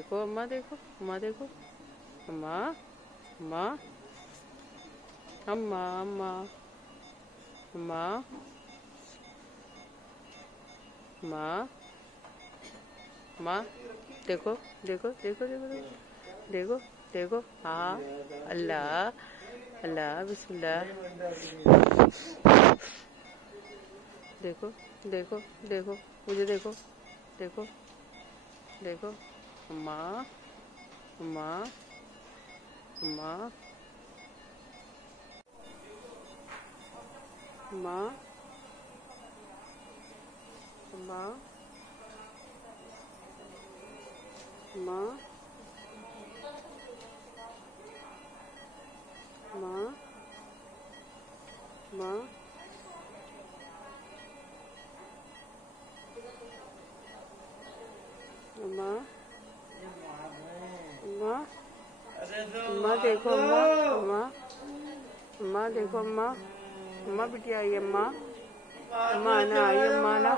देखो अम्मा, देखो अम्मा, देखो अम्मा, अम्मा, अम्मा, अम्मा, अम्मा, अम्मा, अम्मा, देखो देखो देखो देखो देखो देखो। हाँ, अल्लाह अल्लाह बिस्मिल्लाह। देखो देखो देखो, मुझे देखो, देखो देखो अम्मा, अम्मा, अम्मा, अम्मा, अम्मा, अम्मा, अम्मा, अम्मा, अम्मा, अम्मा, अम्मा देखो अम्मा, अम्मा, अम्मा देखो अम्मा, अम्मा बिटिया आई अम्मा, अम्मा ना आई अम्मा ना।